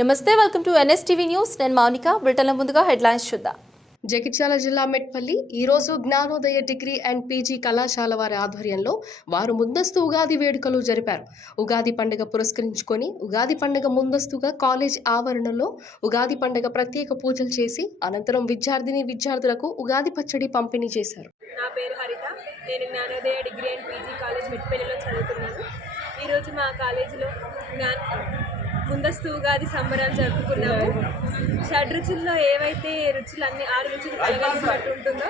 నమస్తే, welcome to NSTV news. నేను మౌనిక. బ్రిటన్ల ముందుగా హెడ్లైన్స్ చూద్దాం. జగిత్యాల జిల్లా మెట్పల్లి ఈరోజు జ్ఞానోదయ డిగ్రీ అండ్ పీజీ కళాశాల వారి ఆధ్వర్యంలో వారు ముందస్తు ఉగాది వేడుకలు జరిపారు. ఉగాది పండుగ పురస్కరించుకొని ఉగాది పండుగ ముందస్తుగా కాలేజ్ ఆవరణలో ఉగాది పండుగ ప్రత్యేక పూజలు చేసి అనంతరం విద్యార్థులకు ఉగాది పచ్చడి పంపిణీ చేశారు. నా పేరు హరిత. నేను జ్ఞానోదయ డిగ్రీ అండ్ పీజీ కాలేజ్ మెట్పల్లిలో చదువుతున్నాను. ఈరోజు మా కాలేజీలో ముందస్తు ఉగాది సంబరాలు జరుపుకున్నాము. షడ్రుచుల్లో ఏవైతే రుచులన్నీ 6 రుచులు కలగలిసినట్టు ఉంటుందో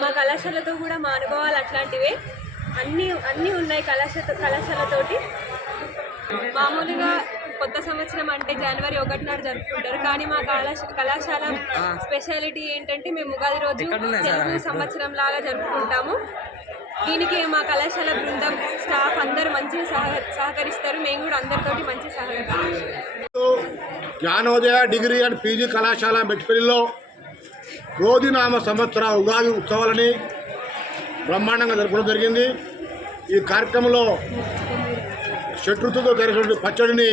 మా కళాశాలతో కూడా మా అనుభవాలు అట్లాంటివే అన్నీ ఉన్నాయి. కళాశాలతోటి మామూలుగా కొత్త సంవత్సరం అంటే జనవరి 1 నాడు జరుపుకుంటారు. కానీ మా కళాశాల స్పెషాలిటీ ఏంటంటే మేము ఉగాది రోజు తెలుగు సంవత్సరం లాగా జరుపుకుంటాము. దీనికి మా కళాశాల బృందం స్టాఫ్ అందరూ మంచిగా సహకరిస్తారు. మేము కూడా అందరితోటి మంచిగా సహకరిస్తాం. జ్ఞానోదయ డిగ్రీ అండ్ పీజీ కళాశాల మెట్పల్లిలో క్రోధినామ సంవత్సర ఉగాది ఉత్సవాలని బ్రహ్మాండంగా జరపడం జరిగింది. ఈ కార్యక్రమంలో షట్రుతుతో తయారు పచ్చడిని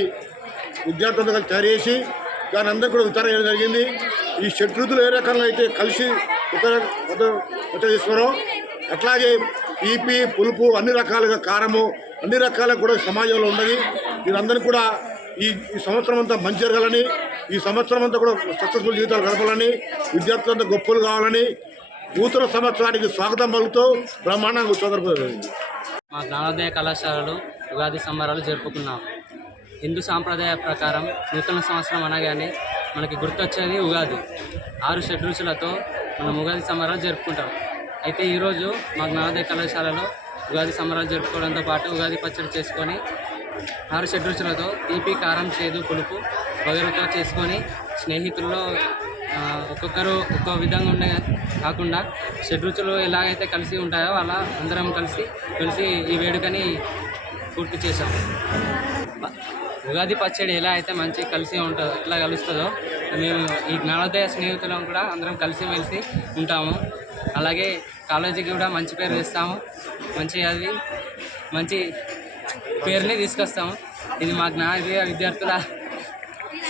విద్యార్థులతో తయారు చేసి దాని అందరికీ కూడా వితరణ చేయడం జరిగింది. ఈ షట్రుతులు ఏ రకంగా అయితే కలిసి పచ్చడి తీసుకోరో అట్లాగే తీపి పులుపు అన్ని రకాలుగా కారము అన్ని రకాలుగా కూడా సమాజంలో ఉన్నది. వీరందరినీ కూడా ఈ సంవత్సరం అంతా మంచి జరగాలని, ఈ సంవత్సరం అంతా కూడా సక్సెస్ఫుల్ జీవితాలు గడపాలని, విద్యార్థులంతా గొప్పలు కావాలని నూతన సంవత్సరానికి స్వాగతం పలుకుతూ బ్రహ్మాండంగా ఉత్సవజరుగుతుంది. మా జ్ఞానోదయ కళాశాలలో ఉగాది సంబరాలు జరుపుకున్నాం. హిందూ సాంప్రదాయ ప్రకారం నూతన సంవత్సరం అనగానే మనకి గుర్తొచ్చేది ఉగాది. 6 షడ్రుచులతో మనం ఉగాది సంబరాలు జరుపుకుంటాం. అయితే ఈరోజు మా జ్ఞానోదయ కళాశాలలో ఉగాది సంబరాలు జరుపుకోవడంతో పాటు ఉగాది పచ్చడి చేసుకొని 6 షడ్రుచులతో తీపి కారం చేదు పులుపు వగరుతో చేసుకొని స్నేహితుల్లో ఒక్కొక్కరు ఒక్కో విధంగా ఉండే కాకుండా షడ్రుచులు ఎలాగైతే కలిసి ఉంటాయో అలా అందరం కలిసి ఈ వేడుకని పూర్తి చేశాం. ఉగాది పచ్చడి ఎలా అయితే మంచి కలిసి ఉంటుందో ఎట్లా కలుస్తుందో మేము ఈ జ్ఞానోదయ స్నేహితులం కూడా అందరం కలిసిమెలిసి ఉంటాము. అలాగే కాలేజీకి కూడా మంచి పేరు తెస్తాము. మంచి పేరుని తీసుకొస్తాము. ఇది మా జ్ఞానోదయ విద్యార్థుల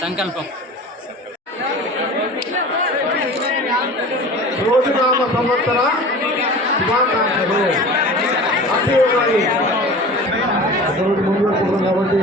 సంకల్పం. క్రోధినామ సంవత్సర శుభాకాంక్షలు. కాబట్టి